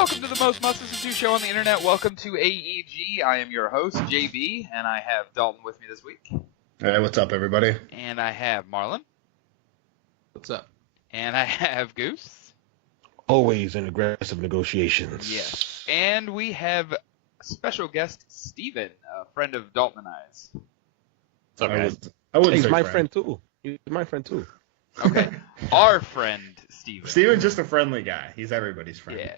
Welcome to the most must-listen to show on the internet. Welcome to AEG. I am your host, JB, and I have Dalton with me this week. Hey, what's up, everybody? And I have Marlon. What's up? And I have Goose. Always in aggressive negotiations. Yes. And we have special guest Steven, a friend of Dalton and I's. What's up, guys? I wouldn't He's say my friend too. He's my friend too. Okay. Our friend, Steven. Steven's just a friendly guy. He's everybody's friend. Yeah.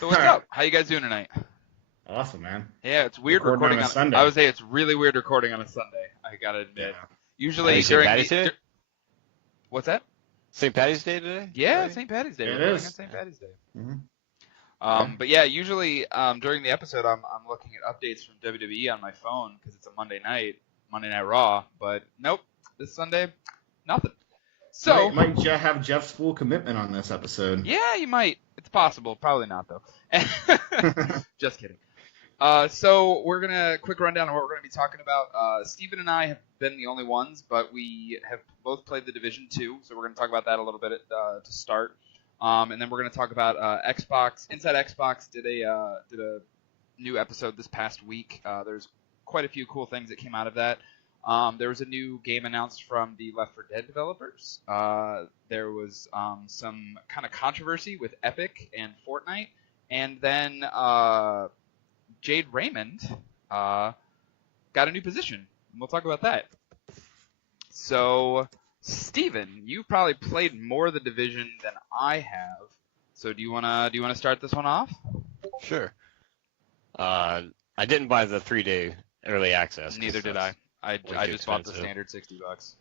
So what's up? How you guys doing tonight? Awesome, man. Yeah, it's weird recording on a Sunday. I would say it's really weird recording on a Sunday. I gotta admit. Yeah. Usually St. during Patty's Day? What's that? St. Patty's Day today? Yeah, Right? St. Patty's Day. It We're recording is. on St. Patty's Day. Mm-hmm. But yeah, usually during the episode, I'm looking at updates from WWE on my phone because it's a Monday Night Raw. But nope, this Sunday, nothing. So might have Jeff's full commitment on this episode. yeah, you might. It's possible. Probably not though. Just kidding. So we're gonna quick rundown of what we're gonna be talking about. Steven and I have been the only ones, but we have both played the Division 2, so we're gonna talk about that a little bit to start. And then we're gonna talk about Xbox. Inside Xbox did a new episode this past week. There's quite a few cool things that came out of that. There was a new game announced from the Left 4 Dead developers. There was some kind of controversy with Epic and Fortnite, and then Jade Raymond got a new position. And we'll talk about that. So, Steven, you've probably played more of the Division than I have. So, do you wanna start this one off? Sure. I didn't buy the 3-day early access. Neither did I. I just bought the standard $60.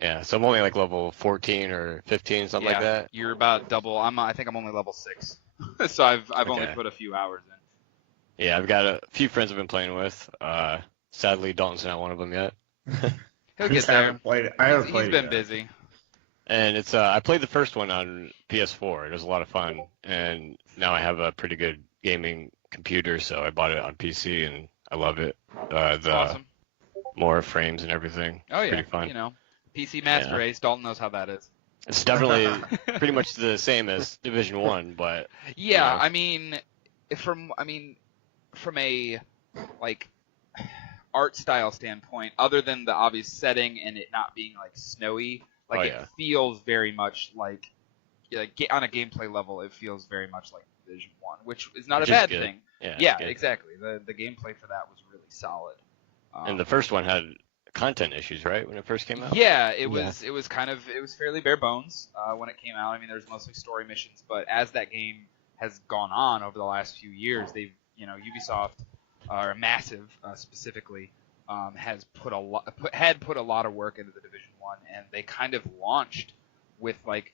Yeah, so I'm only like level 14 or 15, something like that. You're about double. I think I'm only level 6. So I've only Okay. put a few hours in. Yeah, I've got a few friends I've been playing with. Sadly, Dalton's not one of them yet. He'll get there. He's been it. busy. And it's I played the first one on PS4. It was a lot of fun, and now I have a pretty good gaming computer, so I bought it on PC, and I love it. The Awesome. more frames and everything. Oh yeah, pretty fun. you know, PC Master Yeah. Race. Dalton knows how that is. It's definitely pretty much the same as Division 1, but Yeah, you know. I mean, from a like art style standpoint, other than the obvious setting and it not being like snowy, like Oh, it yeah. feels very much like on a gameplay level, it feels very much like Division 1, which is not Which a is bad good. thing. Yeah, Yeah, it's good. exactly. The gameplay for that was really solid. And the first one had content issues, right, when it first came out? Yeah, it was fairly bare bones when it came out. I mean, there's mostly story missions, but as that game has gone on over the last few years, they've Ubisoft or Massive specifically has put a lot of work into the Division 1, and they kind of launched with like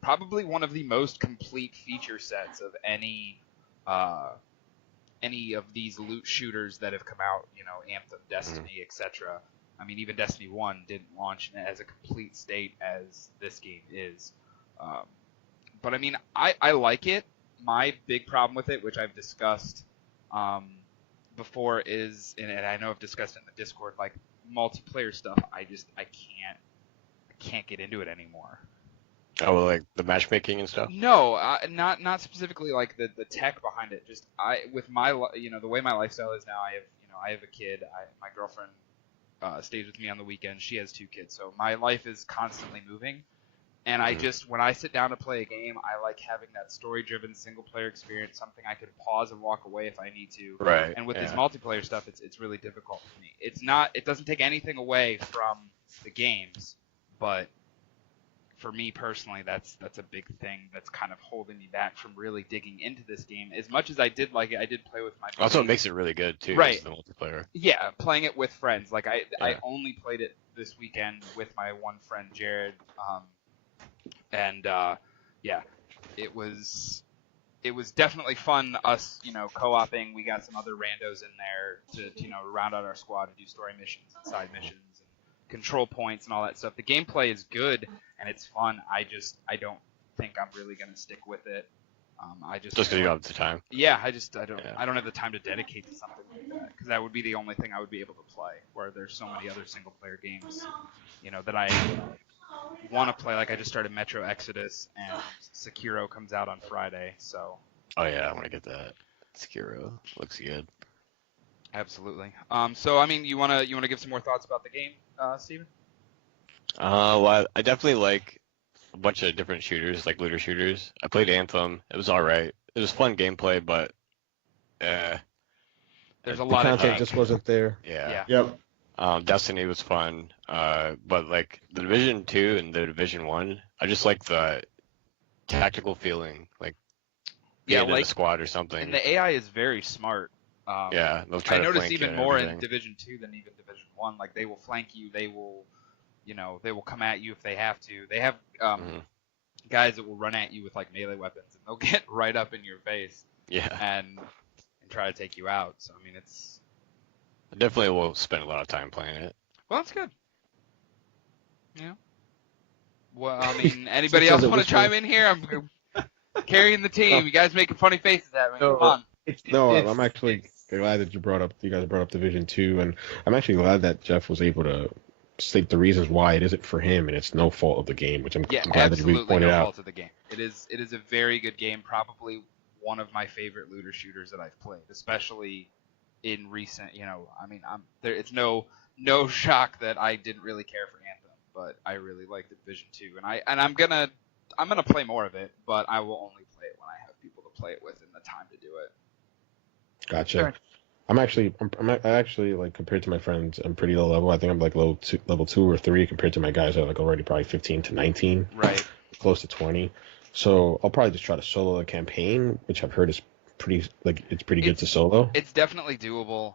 probably one of the most complete feature sets of any of these loot shooters that have come out, Anthem, Destiny, etc. I mean, even Destiny 1 didn't launch as a complete state as this game is. But I mean, I like it. My big problem with it, which I've discussed before, is, and I know I've discussed it in the Discord, like multiplayer stuff. I can't get into it anymore. Oh, like the matchmaking and stuff? No, not specifically like the tech behind it. Just with my the way my lifestyle is now, I have a kid. My girlfriend stays with me on the weekends. She has 2 kids, so my life is constantly moving. And I just, when I sit down to play a game, I like having that story-driven single-player experience, something I could pause and walk away if I need to. Right. And with this yeah. multiplayer stuff, it's really difficult for me. It doesn't take anything away from the games, but for me personally, that's a big thing that's kind of holding me back from really digging into this game. As much as I did like it, I did play with my buddies. Also, it makes it really good, too, Right. as the multiplayer. Yeah, playing it with friends. Like I Yeah. only played it this weekend with my one friend Jared, and yeah, it was definitely fun. Us, co-oping. We got some other randos in there to round out our squad and do story missions and side missions and control points and all that stuff. The gameplay is good and it's fun. I don't think I'm really gonna stick with it. Just because you don't have the time. Yeah, I don't have the time to dedicate to something like that, because that would be the only thing I would be able to play, where there's so many other single player games, that I want to play. Like I just started Metro Exodus, and Sekiro comes out on Friday, so Oh yeah, I want to get that. Sekiro looks good. Absolutely. So I mean, you wanna give some more thoughts about the game, Steven? Well, I definitely like a bunch of different shooters, like looter shooters. I played Anthem. It was all right. It was fun gameplay, but There's a The lot of content jank. just wasn't there. yeah. Yep. Destiny was fun, but like the Division 2 and the Division 1, I just like the tactical feeling, like Yeah, being in a like, squad or something. and the AI is very smart. Yeah, they'll try I to noticed flank even you more and in everything. Division 2 than even Division 1. Like, they will flank you. They will, they will come at you if they have to. They have guys that will run at you with like melee weapons, and they'll get right up in your face Yeah, and try to take you out. So I mean, it's I definitely will spend a lot of time playing it. well, that's good. Yeah. Well, I mean, anybody Says else it want to wishful. chime in here? I'm carrying the team. You guys making funny faces at me. No. Come on. No, I'm actually glad that you guys brought up Division 2, and I'm actually glad that Jeff was able to state the reasons why it isn't for him, and it's no fault of the game, which I'm Yeah, glad that you absolutely pointed no out. fault of the game. It is a very good game. Probably one of my favorite looter shooters that I've played, especially in recent. I mean, there. It's no shock that I didn't really care for Anthem, but I really like the Division 2, and I'm gonna play more of it, but I will only play it when I have people to play it with and the time to do it. Gotcha. Sure. I'm actually like compared to my friends, I'm pretty low level. I think I'm like level 2 or 3 compared to my guys that are like already probably 15 to 19, Right. close to 20. So I'll probably just try to solo the campaign, which I've heard is pretty good to solo. It's definitely doable.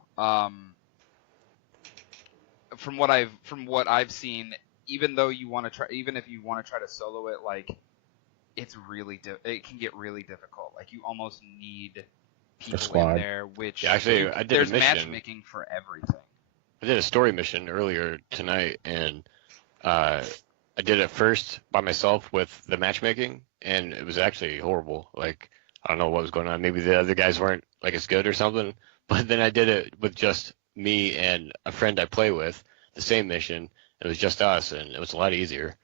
From what I've seen, even if you want to try to solo it, like it can get really difficult. Like you almost need people in squad. there, which Yeah, actually, I did a there's mission. matchmaking for everything. I did a story mission earlier tonight, and I did it first by myself with the matchmaking, and it was actually horrible. Like, I don't know what was going on. Maybe the other guys weren't like as good or something. But then I did it with just me and a friend I play with, the same mission. It was just us, and it was a lot easier.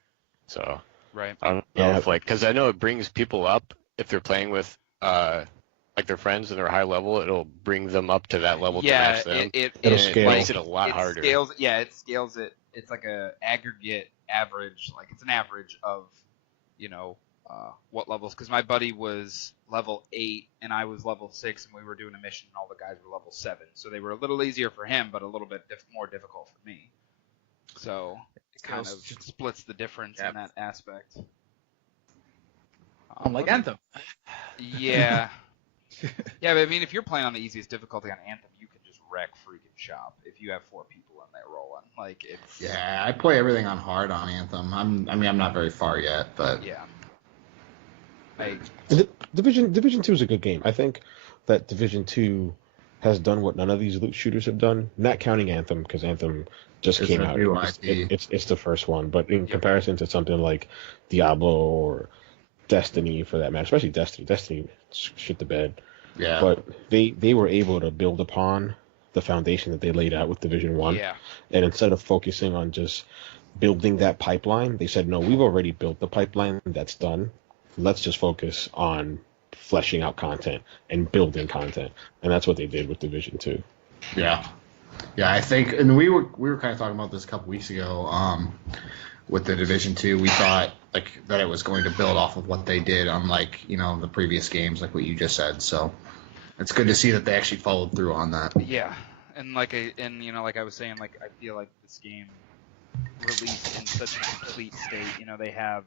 So Right. I don't know if because I know it brings people up if they're playing with like their friends and they're high level, it'll bring them up to that level to match them. It'll scale. It makes it a lot harder. It scales it. It's like a aggregate average. Like it's an average of, what levels. Because my buddy was level 8 and I was level 6, and we were doing a mission, and all the guys were level 7. So they were a little easier for him, but a little bit more difficult for me. So it kind of splits the difference in that aspect. Like Anthem. Yeah. Yeah, but I mean, if you're playing on the easiest difficulty on Anthem, you can just wreck freaking shop if you have 4 people in there rolling. Like it's. Yeah, I play everything on hard on Anthem. I'm not very far yet, but Yeah. Division 2 is a good game. I think that Division 2 has done what none of these loot shooters have done. Not counting Anthem, because Anthem just came out. It's the first one, but in comparison to something like Diablo or Destiny, for that matter, especially Destiny shit the bed. Yeah. But they were able to build upon the foundation that they laid out with Division 1. Yeah. And instead of focusing on just building that pipeline, they said, no, we've already built the pipeline. That's done. Let's just focus on fleshing out content and building content. And that's what they did with Division 2. Yeah. Yeah, I think, and we were kind of talking about this a couple weeks ago, with the Division 2. We thought that it was going to build off of what they did on the previous games, like what you just said. So it's good to see that they actually followed through on that. Yeah. And like I was saying, like I feel like this game released in such a complete state. They have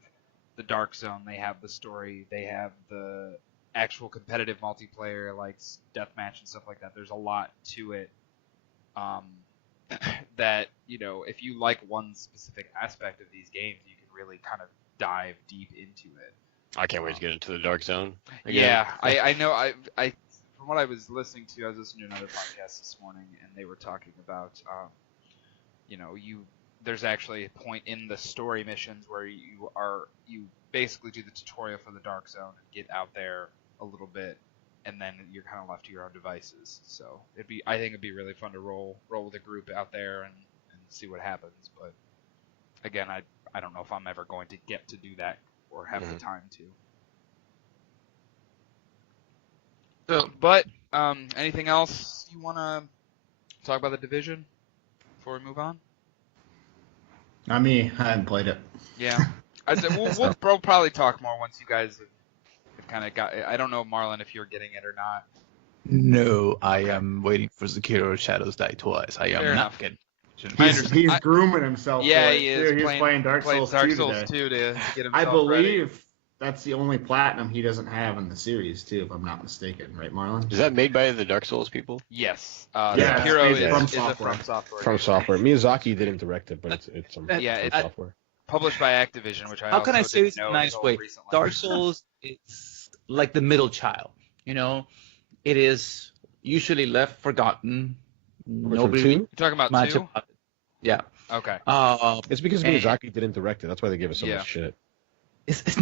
the Dark Zone, they have the story, they have the actual competitive multiplayer like deathmatch and stuff like that. There's a lot to it. That if you like one specific aspect of these games, you can really kind of dive deep into it. I can't wait to get into the Dark Zone again. Yeah, I know. I from what I was listening to, I was listening to another podcast this morning, and they were talking about, there's actually a point in the story missions where you basically do the tutorial for the Dark Zone and get out there a little bit, and then you're kind of left to your own devices. So I think it'd be really fun to roll with a group out there and see what happens. But again, I don't know if I'm ever going to get to do that or have the time to. So, but anything else you want to talk about the Division before we move on? Not me. I haven't played it. Yeah. I said we'll probably talk more once you guys have kind of got it. I don't know, Marlon, if you're getting it or not. No, I am waiting for Sekiro Shadows Die Twice. I am Fair not enough. getting He's grooming himself. Yeah, for it, he is. too. He's playing Dark Souls 2 today. 2 to get himself I believe ready. that's the only platinum he doesn't have in the series, too, if I'm not mistaken. Right, Marlon? Is that made by the Dark Souls people? Yes. Yeah, Sekiro it's from is a software. From Software. From game. software. Miyazaki didn't direct it, but it's from software. Published by Activision, which I How also can I say didn't this in know a nice until way? recently. Dark Souls is like the middle child. You know, it is usually left forgotten. Nobody two? You're talking about much 2? about it. Yeah. Okay. It's because And- Miyazaki didn't direct it. That's why they give us so Yeah. much shit. It's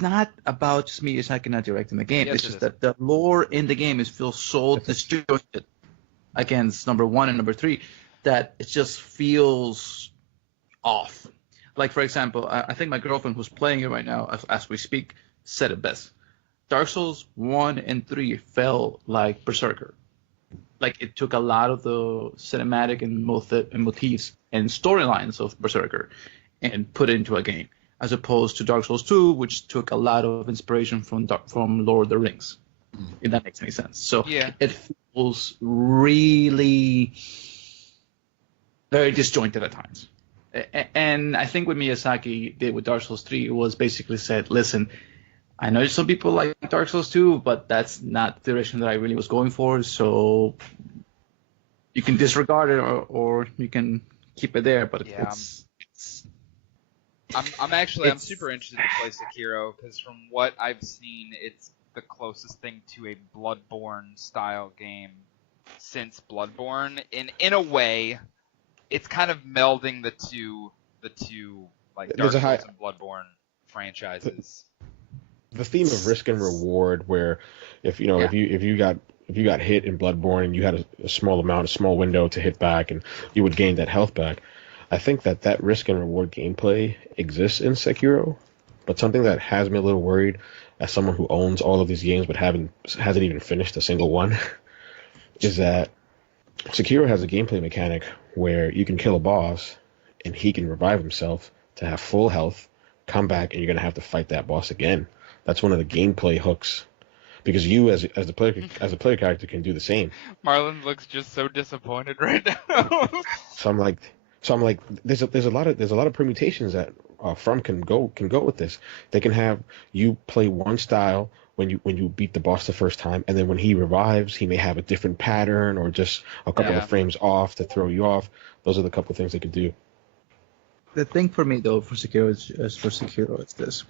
not about just Miyazaki not directing the game. Yes, it's it just is. that the lore in the game feels so disjointed against number 1 and number 3 that it just feels off. Like, for example, I think my girlfriend who's playing it right now, as we speak, said it best. Dark Souls 1 and 3 felt like Berserker. Like, it took a lot of the cinematic and motifs and storylines of Berserker and put it into a game, as opposed to Dark Souls 2, which took a lot of inspiration from Lord of the Rings, if that makes any sense. So Yeah. it feels really very disjointed at times. And I think what Miyazaki did with Dark Souls 3 was basically said, listen, I know some people like Dark Souls 2, but that's not the direction that I really was going for, so you can disregard it or you can keep it there, but Yeah. it's I'm super interested to play Sekiro because from what I've seen, it's the closest thing to a Bloodborne style game since Bloodborne. In a way, it's kind of melding the two like Dark There's a Souls high- and Bloodborne franchises. The theme of risk and reward, where if you got hit in Bloodborne and you had a small window to hit back and you would gain that health back, I think that risk and reward gameplay exists in Sekiro, but something that has me a little worried as someone who owns all of these games but hasn't even finished a single one is that Sekiro has a gameplay mechanic where you can kill a boss and he can revive himself to have full health, come back, and you're gonna have to fight that boss again. That's one of the gameplay hooks, because you as a player character can do the same. Marlon looks just so disappointed right now. So I'm like, there's a lot of permutations that From can go with this. They can have you play one style when you beat the boss the first time, and then when he revives, he may have a different pattern or just a couple Yeah. of frames off to throw you off. Those are the couple of things they could do. The thing for me though for Sekiro is this: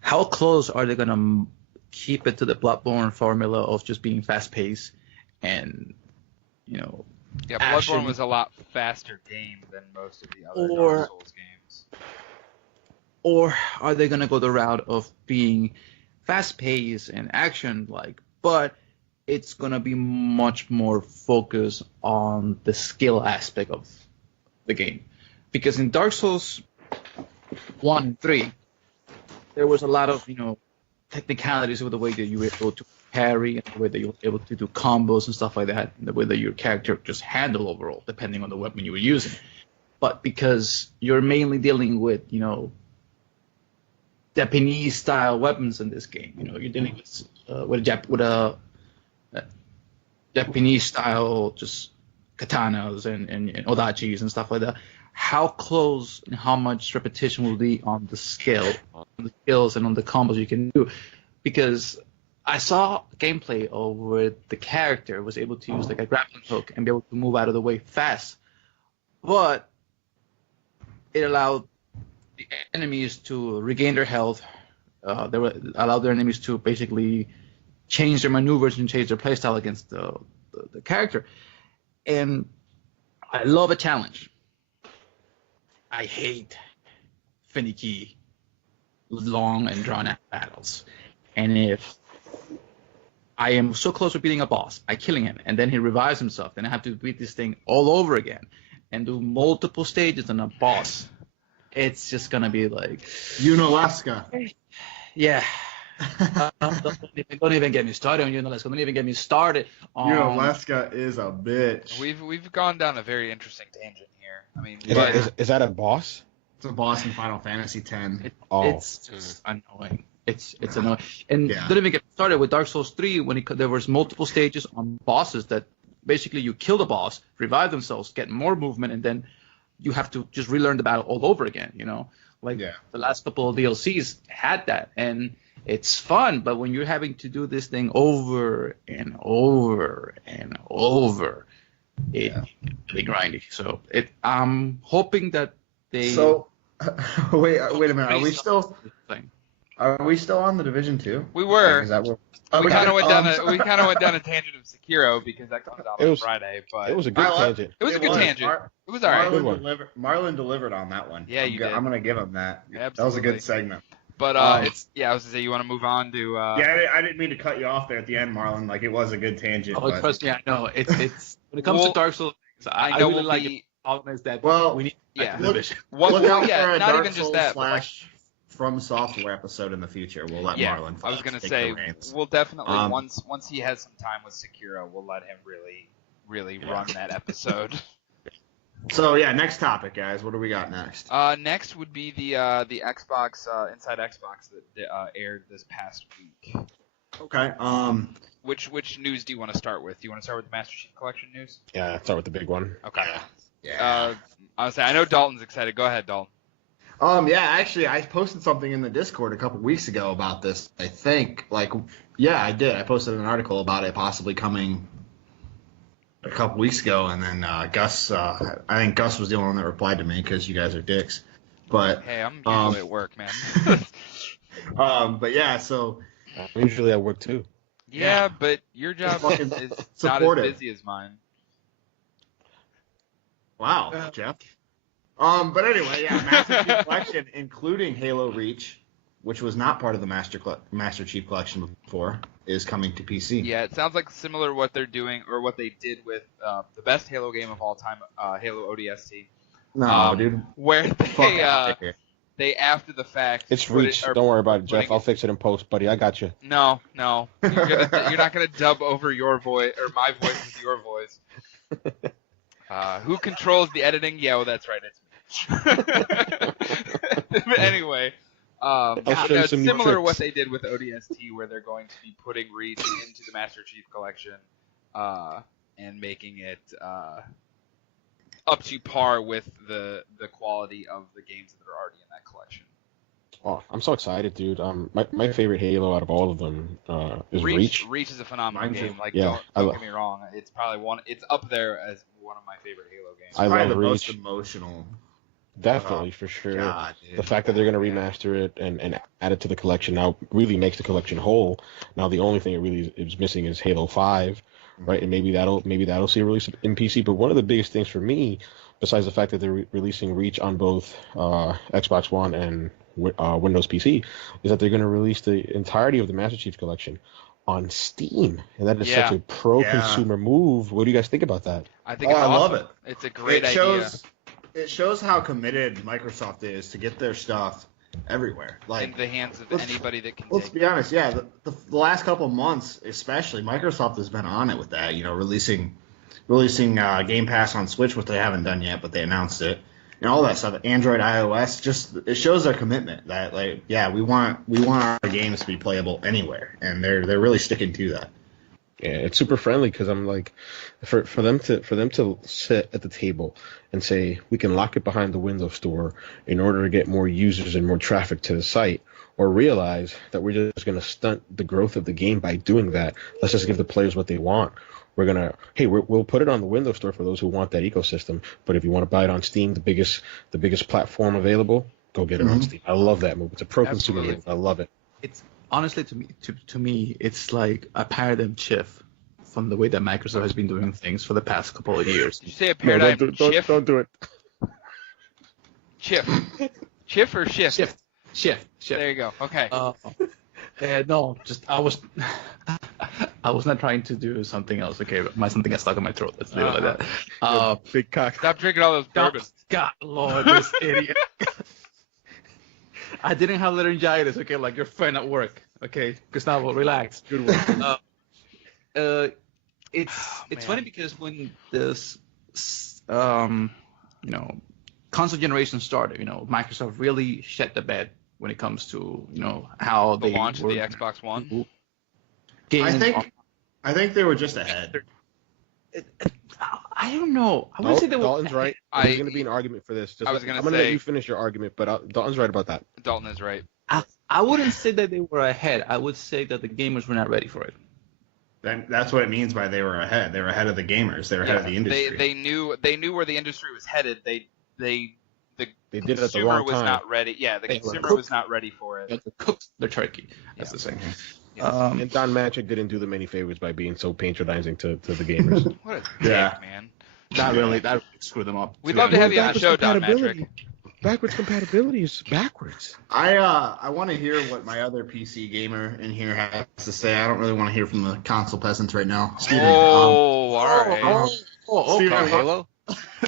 how close are they gonna keep it to the Bloodborne formula of just being fast paced and Yeah, action? Bloodborne was a lot faster game than most of the other Or- Dark Souls games. Or are they gonna go the route of being fast paced and action like, but it's gonna be much more focused on the skill aspect of the game? Because in Dark Souls 1 and 3, there was a lot of technicalities with the way that you were able to parry and the way that you were able to do combos and stuff like that, and the way that your character just handled overall, depending on the weapon you were using. But because you're mainly dealing with Japanese style weapons in this game, you're dealing with a Japanese style just katanas and odachis and stuff like that. How close and how much repetition will be on the skill, on the skills and on the combos you can do? Because I saw gameplay of where the character was able to use like a grappling hook and be able to move out of the way fast, but it allowed the enemies to regain their health. Allowed their enemies to basically change their maneuvers and change their playstyle against the character. And I love a challenge. I hate finicky, long and drawn out battles. And if I am so close to beating a boss, I killing him, and then he revives himself, then I have to beat this thing all over again and do multiple stages on a boss. It's just gonna be like Unalaska. yeah, Don't even get me started on Unalesca. Don't even get me started on. Unalesca is a bitch. We've gone down a very interesting tangent here. I mean, Is that a boss? It's a boss in Final Fantasy X. It's just annoying. It's annoying. And don't even get started with Dark Souls 3 when there was multiple stages on bosses that basically you kill the boss, revive themselves, get more movement, and then you have to just relearn the battle all over again. The last couple of DLCs had that, and it's fun. But when you're having to do this thing over and over and over, it's really grindy. So I'm hoping that they. So wait a minute. Are we still? Are we still on the Division 2? We were. Is that what? We kind of went down a tangent of Sekiro because that comes out on Friday. But it was a good tangent. It was a good tangent. It was all right. Marlon delivered on that one. Yeah, you did. I'm gonna give him that. Absolutely. That was a good segment. But I was gonna say, you want to move on to? Yeah, I didn't mean to cut you off there at the end, Marlon. Like it was a good tangent. Oh, trust me, I know. It's when it comes to Dark Souls, I really like it. Problem is that we need look out for a Dark Souls / From Software episode in the future. We'll let Marlon. I was gonna say we'll definitely once he has some time with Sekiro, we'll let him really run that episode. So next topic, guys. What do we got next? Next would be the Xbox Inside Xbox that aired this past week. Okay. Which news do you want to start with? Do you want to start with the Master Chief Collection news? Yeah, start with the big one. Okay. Yeah. I know Dalton's excited. Go ahead, Dalton. Actually, I posted something in the Discord a couple weeks ago about this. I think, I did. I posted an article about it possibly coming a couple weeks ago, and then Gus, I think Gus was the only one that replied to me because you guys are dicks. But hey, I'm usually at work, man. But yeah, so I'm usually at work too. Yeah, but your job is not as busy as mine. Wow, Jeff. But anyway, Master Chief Collection, including Halo Reach, which was not part of the Master Chief Collection before, is coming to PC. Yeah, it sounds like similar to what they're doing, or what they did with the best Halo game of all time, Halo ODST. No, dude. Where they after the fact. It's Reach. Don't worry about it, Jeff. I'll fix it in post, buddy. I got you. No. You're not gonna dub over your voice or my voice with your voice. Who controls the editing? Yeah, well, that's right. It's me. But anyway, it's similar to what they did with ODST, where they're going to be putting Reach into the Master Chief Collection and making it up to par with the quality of the games that are already in that collection. Oh, I'm so excited, dude. My favorite Halo out of all of them is Reach. Reach is a phenomenal game. Don't get me wrong. It's probably it's up there as one of my favorite Halo games. I love the Reach. Most emotional. Definitely, for sure. God, the fact that they're going to remaster it and add it to the collection now really makes the collection whole. Now the only thing it really is missing is Halo 5, right? And maybe that'll see a release in PC. But one of the biggest things for me, besides the fact that they're releasing Reach on both Xbox One and Windows PC, is that they're going to release the entirety of the Master Chief Collection on Steam, and that is such a pro-consumer move. What do you guys think about that? I think it's awesome. I love it. It's a great idea. It shows how committed Microsoft is to get their stuff everywhere, in the hands of anybody that can. Let's be honest. Yeah, the last couple of months, especially, Microsoft has been on it with that. Releasing Game Pass on Switch, which they haven't done yet, but they announced it, and all that stuff. Android, iOS, it shows their commitment that we want our games to be playable anywhere, and they're really sticking to that. Yeah, it's super friendly because I'm like, for them to sit at the table and say we can lock it behind the Windows Store in order to get more users and more traffic to the site, or realize that we're just going to stunt the growth of the game by doing that. Let's just give the players what they want. We'll put it on the Windows Store for those who want that ecosystem. But if you want to buy it on Steam, the biggest platform available, go get it on Steam. I love that move. It's a pro-consumer move. I love it. It's honestly to me, it's like a paradigm shift from the way that Microsoft has been doing things for the past couple of years. Did you say a paradigm shift? Don't do it. Shift. Shift or shift? Shift. There you go. Okay. No, I was not trying to do something else. Okay, but something got stuck in my throat. Let's leave it like that. Big cock. Stop drinking all those bourbons. God, Lord, this idiot. I didn't have laryngitis. Okay, like your friend at work. Okay, Gustavo, relax. Good work. It's funny because when this console generation started, Microsoft really shut the bed when it comes to how The they launch of were the Xbox One. I think they were just ahead. I don't know. I would say they were. Dalton's right. There's going to be an argument for this. I was gonna I'm going to say- let you finish your argument, but Dalton's right about that. Dalton is right. I wouldn't say that they were ahead. I would say that the gamers were not ready for it. That's what it means by they were ahead. They were ahead of the gamers. They were ahead of the industry. They knew where the industry was headed. The They did it at the consumer wrong was time. not ready. Yeah, the They were consumer cooked. was not ready for You it. have to cook the turkey, as they say. Yes. And Don Matrick didn't do them any favors by being so patronizing to the gamers. What a dick, Yeah. man. That really screwed them up. We'd love to have you on the Backwards show, Don compatibility. Matrick. Backwards compatibility is backwards. I want to hear what my other PC gamer in here has to say. I don't really want to hear from the console peasants right now. Steven, Oh, all right. Steven, Oh, Halo?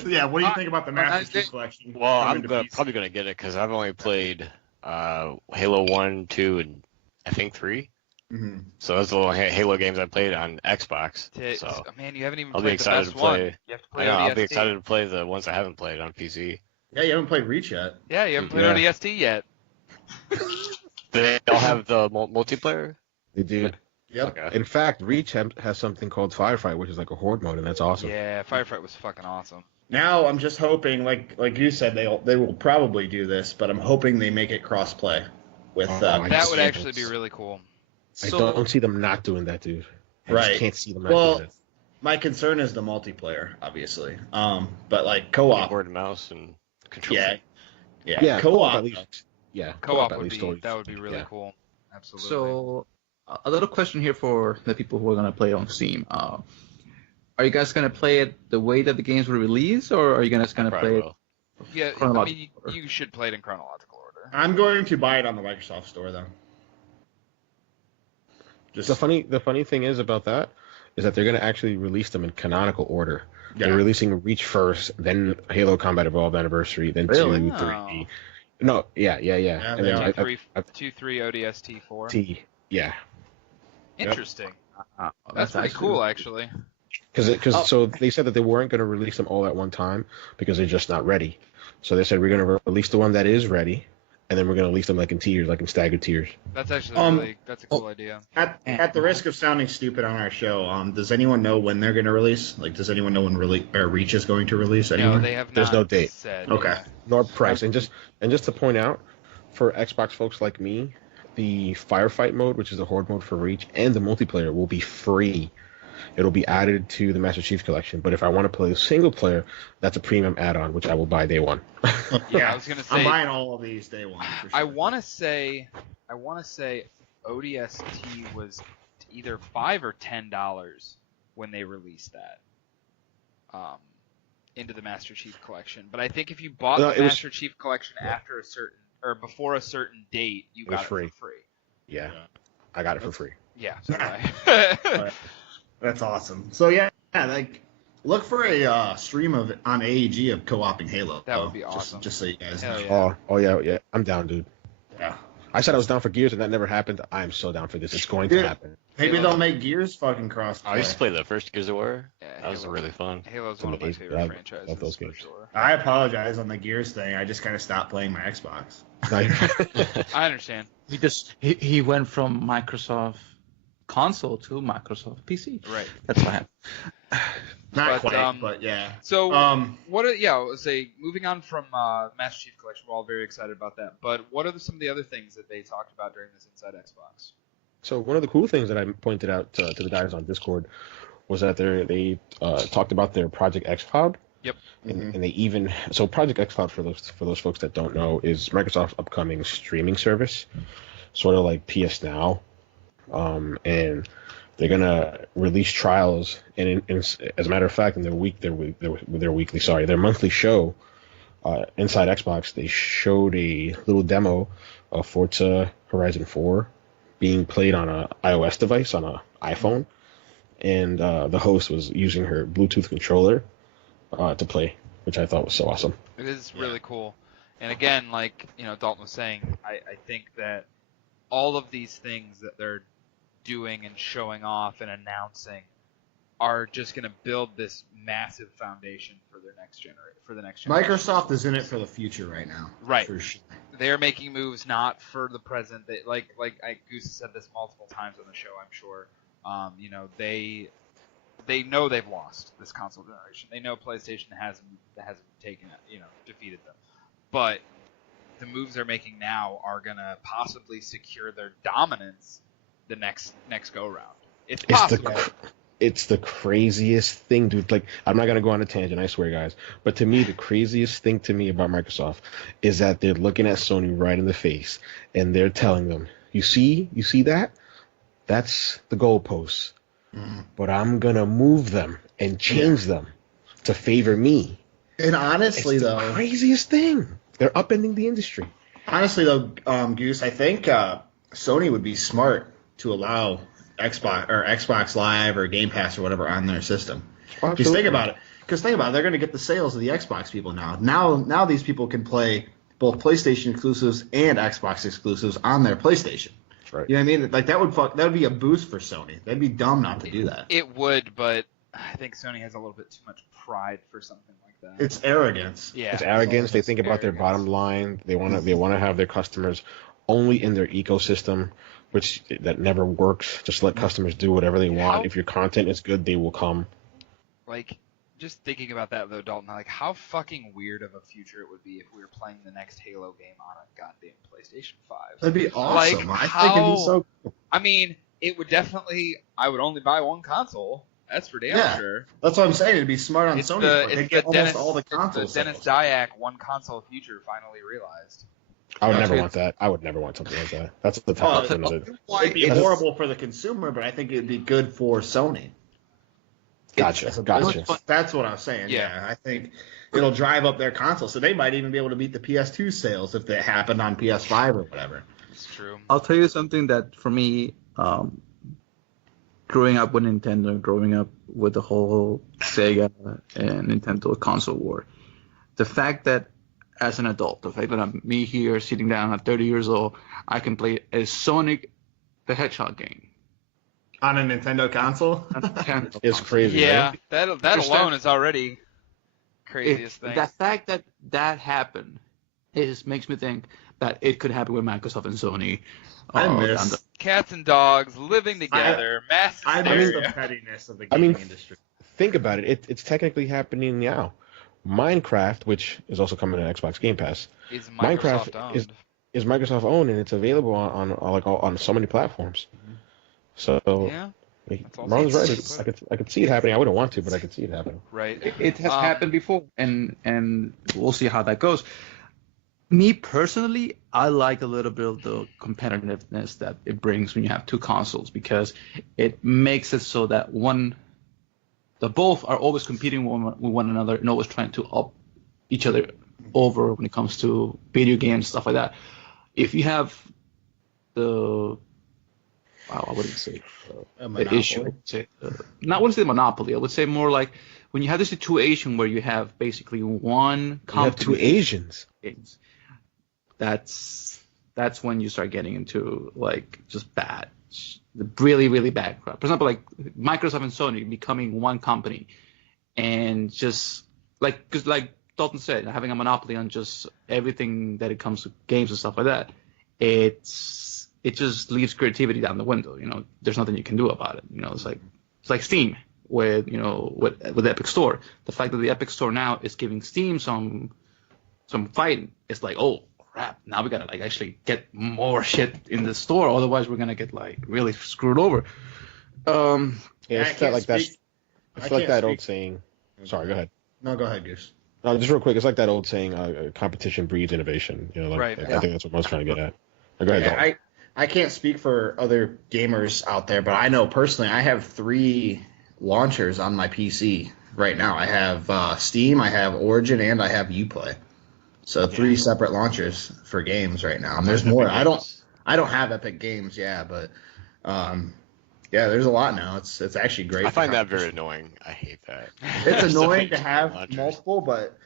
yeah, what do you think about the Master nice day. Chief Collection? Well, I'm coming to PC? probably gonna get it because I've only played Halo 1, 2, and I think 3. Mhm. So those are the only Halo games I played on Xbox. So Oh, man, you haven't even I'll be played the excited best to play. one. You have to I play know, I'll be ODST. excited to play the ones I haven't played on PC. Yeah, you haven't played Reach yet. Yeah, you haven't played Yeah. ODST yet. Do they all have the multiplayer? They do. Yep. Okay. In fact, Reach has something called Firefight, which is like a horde mode, and that's awesome. Yeah, Firefight was fucking awesome. Now I'm just hoping, like you said, they will probably do this, but I'm hoping they make it cross-play with. I That just would can't- actually be really cool. I So don't see them not doing that, dude. I Right. just can't see them not Well, doing that. my concern is the multiplayer, obviously. But like co-op, Word and mouse and controller. yeah, Yeah, co-op. at least. Yeah, Co-op at would least be always- that would be really yeah. cool. Absolutely. So, a little question here for the people who are going to play on Steam. Are you guys going to play it the way that the games were released, or are you guys going to Probably play it? will. yeah, I chronological mean, order. you should play it in chronological order. I'm going to buy it on the Microsoft Store though. Just The funny thing is about that is that they're going to actually release them in canonical order. Yeah. They're releasing Reach first, then Halo Combat Evolved Anniversary, then Really? 2, 3. No, yeah. Yeah, And they then are. 2-3 ODST 4. T, yeah. Interesting. Oh, That's pretty actually- cool, actually. Because so they said that they weren't going to release them all at one time because they're just not ready. So they said we're going to release the one that is ready, and then we're going to release them like in tiers, like in staggered tiers. That's actually that's a cool idea. at the risk of sounding stupid on our show, does anyone know when they're going to release? Like, does anyone know when Reach is going to release? No, Anyone? they have not There's no date. said. Okay. Nor price. And just to point out, for Xbox folks like me, the Firefight mode, which is the horde mode for Reach, and the multiplayer will be free. It'll be added to the Master Chief Collection. But if I want to play the single player, that's a premium add-on, which I will buy day one. Yeah, I was gonna say. I'm buying all of these day one. For sure. I want to say ODST was either $5 or $10 when they released that into the Master Chief Collection. But I think if you bought No, the it was- Master Chief Collection after a certain or before a certain date, you was got it free. for free. Yeah, I got it for free. Yeah. So That's awesome. So yeah, like look for a stream on AEG of co-oping Halo. That would be Just- awesome. Just so you guys know. Hell yeah. Oh yeah, I'm down, dude. Yeah. I said I was down for Gears, and that never happened. I am so down for this. It's going Dude. to happen. Maybe Halo. they'll make Gears fucking cross. I used to play the first Gears of War. Yeah, That was Halo. really fun. Halo's It's one of my amazing. favorite I franchises love those for games. sure. I apologize on the Gears thing. I just kind of stopped playing my Xbox. I understand. He went from Microsoft console to Microsoft PC. Right. That's what happened. Not But, quite, but yeah. So, Um, let's say, moving on from Master Chief Collection, we're all very excited about that. But what are some of the other things that they talked about during this Inside Xbox? So one of the cool things that I pointed out to the guys on Discord was that they talked about their Project X Cloud. Yep. And they even Project X Cloud for those folks that don't know is Microsoft's upcoming streaming service, sort of like PS Now, and they're gonna release trials. And as a matter of fact, in their monthly show, Inside Xbox, they showed a little demo of Forza Horizon 4 being played on a iOS device on a iPhone, and the host was using her Bluetooth controller to play, which I thought was so awesome. It is really cool. And again, like Dalton was saying, I think that all of these things that they're doing and showing off and announcing are just going to build this massive foundation for their next generation. Microsoft is in it for the future right now. Right. For sure. They're making moves not for the present. They, Goose has said this multiple times on the show, I'm sure. They know they've lost this console generation. They know PlayStation hasn't taken it, defeated them. But the moves they're making now are gonna possibly secure their dominance the next go round. It's possible. It's the craziest thing, dude. Like, I'm not gonna go on a tangent, I swear, guys. But to me, the craziest thing to me about Microsoft is that they're looking at Sony right in the face and they're telling them, "You see that? That's the goalposts. But I'm gonna move them and change them to favor me." And honestly, it's the craziest thing. They're upending the industry. Honestly, though, Goose, I think Sony would be smart to allow Xbox Live or Game Pass or whatever on their system. Just think about it. Because think about it, they're going to get the sales of the Xbox people now. Now these people can play both PlayStation exclusives and Xbox exclusives on their PlayStation. Right. You know what I mean? Like that would be a boost for Sony. They'd be dumb not to do that. It would, but I think Sony has a little bit too much pride for something like that. It's arrogance. Yeah, it's arrogance. They think about their bottom line. They want to have their customers only in their ecosystem, which that never works. Just let customers do whatever they want. If your content is good, they will come. Like, just thinking about that though, Dalton, like how fucking weird of a future it would be if we were playing the next Halo game on a goddamn PlayStation 5. That'd be awesome. Like, I think it'd be so cool. I mean, it would definitely. I would only buy one console. That's for damn sure. That's what I'm saying. It'd be smart on Sony. They get almost all the consoles. It's the Dennis Dyack one console future finally realized. I would never want that. I would never want something like that. That's the top of it. It'd be horrible for the consumer, but I think it'd be good for Sony. Gotcha. That's what I'm saying. Yeah, I think it'll drive up their console, so they might even be able to beat the PS2 sales if that happened on PS5 or whatever. It's true. I'll tell you something that for me, growing up with Nintendo, growing up with the whole Sega and Nintendo console war, the fact that as an adult, the fact that I'm me here sitting down at 30 years old, I can play a Sonic the Hedgehog game. On a Nintendo console? It's crazy. Yeah, right? that alone is already craziest thing. The fact that happened makes me think that it could happen with Microsoft and Sony. I miss cats and dogs living together, mass hysteria. I miss the pettiness of the gaming industry. Think about it. It's technically happening now. Minecraft, which is also coming to Xbox Game Pass, is Microsoft owned. Is Microsoft owned, and it's available on so many platforms. So Marlon's right. I could see it happening. I wouldn't want to, but I could see it happening. Right. It has happened before, and we'll see how that goes. Me personally, I like a little bit of the competitiveness that it brings when you have two consoles, because it makes it so that both are always competing with one another and always trying to up each other over when it comes to video games, stuff like that. If you have I wouldn't say the issue. I wouldn't say monopoly. I would say more like when you have this situation where you have basically one company. You have two Asians. That's when you start getting into like just bad, really, really bad crap. For example, like Microsoft and Sony becoming one company, and just because like Dalton said, having a monopoly on just everything that it comes to games and stuff like that, it just leaves creativity down the window. There's nothing you can do about it. It's like Steam with Epic Store. The fact that the Epic Store now is giving Steam some fighting, it's like, oh crap, now we gotta like actually get more shit in the store, otherwise we're gonna get like really screwed over. It's like that. It's like that old saying. Sorry, go ahead. No, go ahead, Goose. No, just real quick. It's like that old saying, competition breeds innovation. Right. I think that's what I was trying to get at. Go ahead. I can't speak for other gamers out there, but I know personally I have 3 launchers on my PC right now. I have Steam, I have Origin, and I have Uplay. So 3 separate launchers for games right now. And there's more. I don't have Epic Games, but there's a lot now. It's actually great. I find that very annoying. I hate that. It's annoying to have multiple, but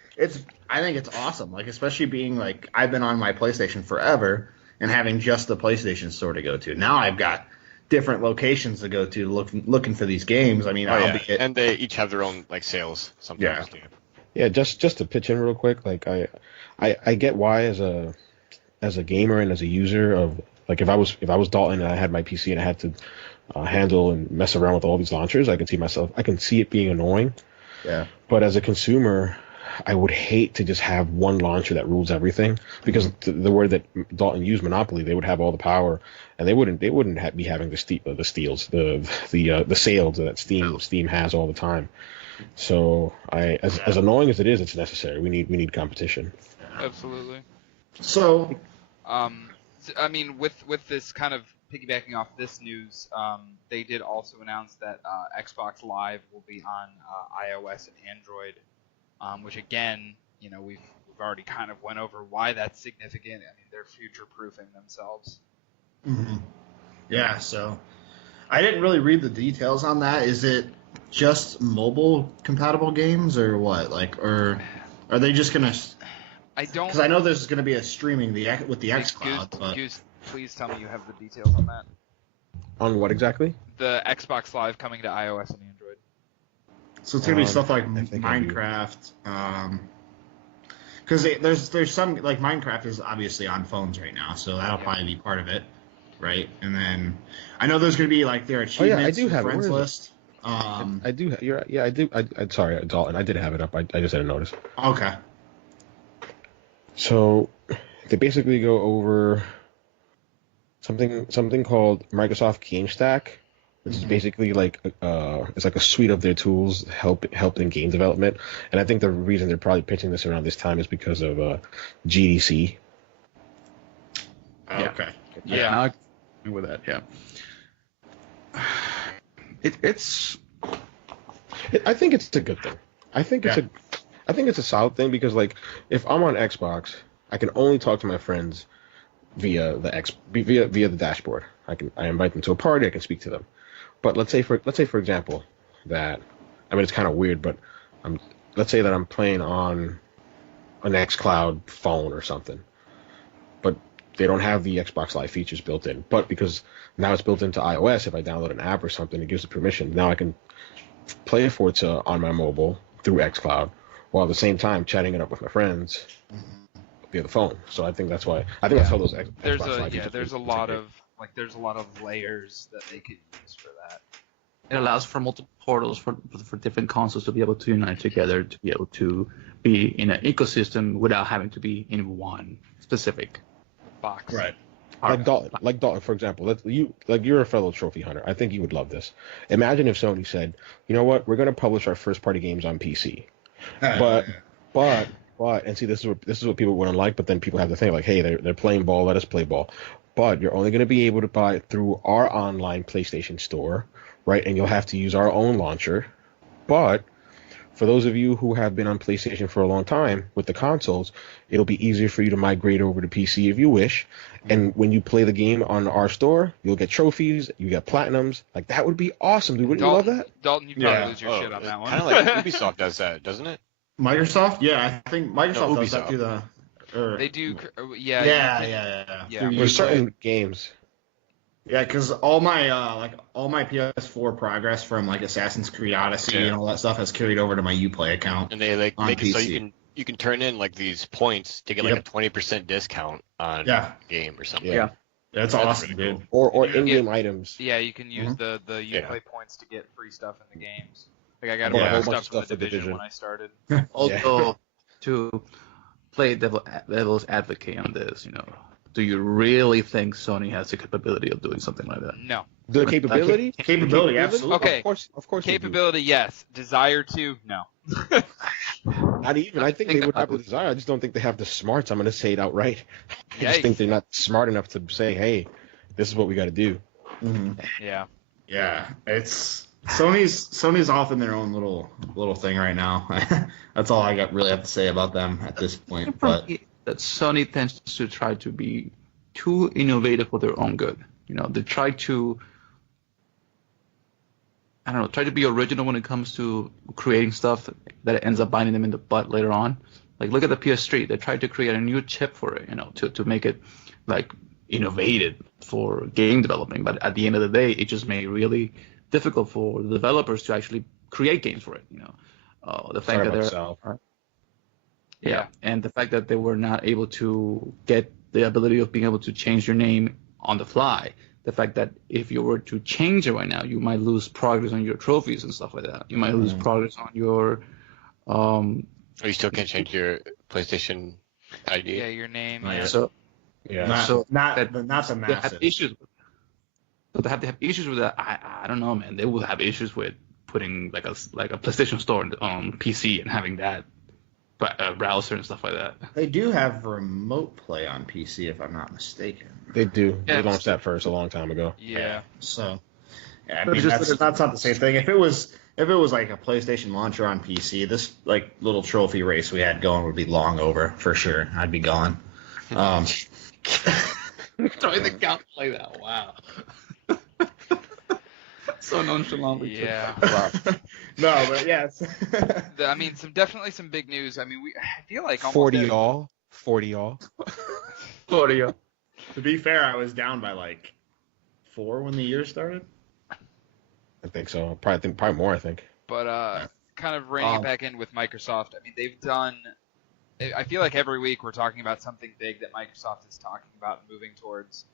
I think it's awesome. Like especially being like I've been on my PlayStation forever. and having just the PlayStation Store to go to. Now I've got different locations to go to looking for these games. I mean, and they each have their own like sales sometimes. Yeah, just to pitch in real quick, like I get why as a gamer and as a user of like if I was Dalton and I had my PC and I had to handle and mess around with all these launchers, I can see it being annoying. Yeah. But as a consumer, I would hate to just have one launcher that rules everything, because the word that Dalton used, monopoly, they would have all the power, and they wouldn't be having the sales that Steam has all the time. So as annoying as it is, it's necessary. We need competition. Absolutely. So, I mean, with this kind of piggybacking off this news, they did also announce that Xbox Live will be on iOS and Android, which again, you know, we've already kind of went over why that's significant. I mean, they're future-proofing themselves. Mm-hmm. Yeah. So, I didn't really read the details on that. Is it just mobile compatible games or what? Like, or are they just gonna? I don't. Because I know there's going to be a streaming with the xCloud. Goose, please tell me you have the details on that. On what exactly? The Xbox Live coming to iOS and Android. So it's going to be stuff like Minecraft. Because there's some, like Minecraft is obviously on phones right now, so that'll probably be part of it, right? And then I know there's going to be like their achievements, I do have friends list. I do. I do. I'm sorry, Dalton. I did have it up. I just didn't notice. Okay. So they basically go over something called Microsoft Game Stack, which is basically like it's like a suite of their tools help in game development. And I think the reason they're probably pitching this around this time is because of GDC. Okay. Yeah. I agree with that. Yeah. I think it's a good thing. I think it's a solid thing, because like if I'm on Xbox, I can only talk to my friends via the dashboard. I invite them to a party, I can speak to them. But let's say for example that, I mean, it's kind of weird, but let's say that I'm playing on an xCloud phone or something, but they don't have the Xbox Live features built in. But because now it's built into iOS, if I download an app or something, it gives the permission. Now I can play Forza on my mobile through xCloud, while at the same time chatting it up with my friends via the phone. So I think that's why. I think that's how those Xbox Live features there's a lot of layers that they could use for that. It allows for multiple portals for different consoles to be able to unite together, to be able to be in an ecosystem without having to be in one specific box. Right. Like Dalton, for example, you're a fellow trophy hunter. I think you would love this. Imagine if Sony said, you know what, we're going to publish our first party games on PC. But and see, this is what people wouldn't like. But then people have to think like, hey, they're playing ball. Let us play ball. But you're only going to be able to buy it through our online PlayStation Store, right? And you'll have to use our own launcher. But for those of you who have been on PlayStation for a long time with the consoles, it'll be easier for you to migrate over to PC if you wish. And when you play the game on our store, you'll get trophies, you get platinums. Like, that would be awesome, dude. Wouldn't you love that? Dalton, you probably lose your shit on that one. Kind of like Ubisoft does that, doesn't it? Microsoft? Yeah, I think Microsoft does that through they do. Yeah. There's certain games. Yeah, because all my PS4 progress from like Assassin's Creed Odyssey and all that stuff has carried over to my Uplay account. And they like make PC. it so you can turn in like these points to get like a 20% discount on a game or something. Yeah. That's awesome, really dude. cool. Or in-game items. Yeah, you can use the Uplay points to get free stuff in the games. Like I got Yeah. a A whole bunch bunch of stuff of from the stuff for Division Division. when I started. Also, to play devil's advocate on this, you know, do you really think Sony has the capability of doing something like that? No. The capability? Capability, absolutely. Okay. Of course. Capability, yes. Desire to, no. Not even. I think they would have the desire. I just don't think they have the smarts. I'm going to say it outright. I just think they're not smart enough to say, hey, this is what we got to do. Mm-hmm. Yeah. Yeah, it's Sony's off in their own little thing right now. That's all I really have to say about them at this point. But that Sony tends to try to be too innovative for their own good. You know, they try to, try to be original when it comes to creating stuff that ends up biting them in the butt later on. Like, look at the PS3. They tried to create a new chip for it, you know, to make it like innovated for game development. But at the end of the day, it just made it really difficult for the developers to actually create games for it. The fact that they're yeah, and the fact that they were not able to get the ability of being able to change your name on the fly. The fact that if you were to change it right now, you might lose progress on your trophies and stuff like that. You might lose progress on your. You still can't change your PlayStation ID. Yeah, your name. Yeah. Not the They massive. have issues. So they have to have issues with that. I don't know, man. They will have issues with putting like a PlayStation Store on PC and having that browser and stuff like that. They do have remote play on PC, if I'm not mistaken. They do. They launched that first a long time ago. Yeah. So, I mean, that's not the same thing. If it was like a PlayStation launcher on PC, this like little trophy race we had going would be long over for sure. I'd be gone. Trying to play that. Wow. So nonchalant. Yeah. Wow. No, but yes. I mean, definitely some big news. I mean, I feel like almost 40 y'all. 40 y'all. 40 y'all. To be fair, I was down by like 4 when the year started. I think so. Probably more. I think. But kind of reining it back in with Microsoft. I mean, they've done. I feel like every week we're talking about something big that Microsoft is talking about and moving towards.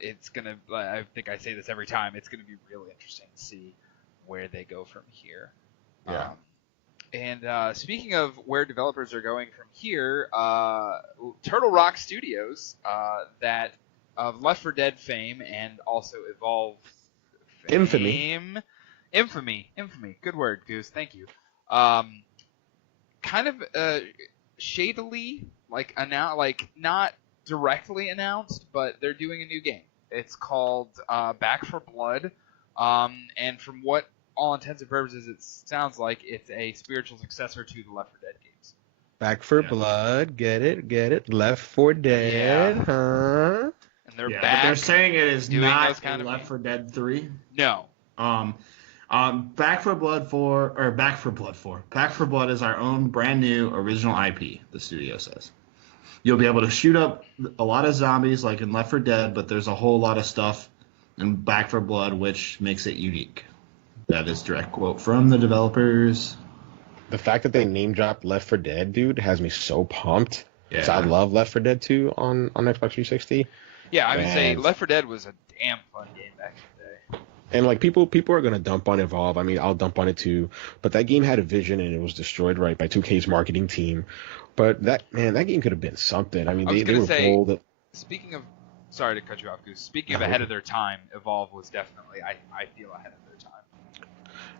It's gonna. I think I say this every time. It's gonna be really interesting to see where they go from here. Yeah. And speaking of where developers are going from here, Turtle Rock Studios, that of Left 4 Dead fame and also Evolve fame. Infamy. Good word, Goose. Thank you. Kind of shadily, not directly announced, but they're doing a new game. It's called Back 4 Blood, and from what all intents and purposes it sounds like, it's a spiritual successor to the Left 4 Dead games. Back 4 Blood, get it. Left 4 Dead, huh? And they're But back. they're saying it is doing not those kind of Left 4 Dead 3. No. Back 4 Blood 4, or Back 4 Blood 4. Back 4 Blood is our own brand new original IP, the studio says. You'll be able to shoot up a lot of zombies like in Left 4 Dead, but there's a whole lot of stuff in Back 4 Blood which makes it unique. That is direct quote from the developers. The fact that they name dropped Left 4 Dead, dude, has me so pumped. Yeah. 'Cause I love Left 4 Dead 2 on Xbox 360. Yeah, I would say Man. Left 4 Dead was a damn fun game back in the day. And like people are gonna dump on Evolve. I mean, I'll dump on it too. But that game had a vision and it was destroyed right by 2K's marketing team. But that game could have been something. I mean, they were bold. Speaking of, sorry to cut you off, Goose. Speaking of ahead of their time, Evolve was definitely, I feel, ahead of their time.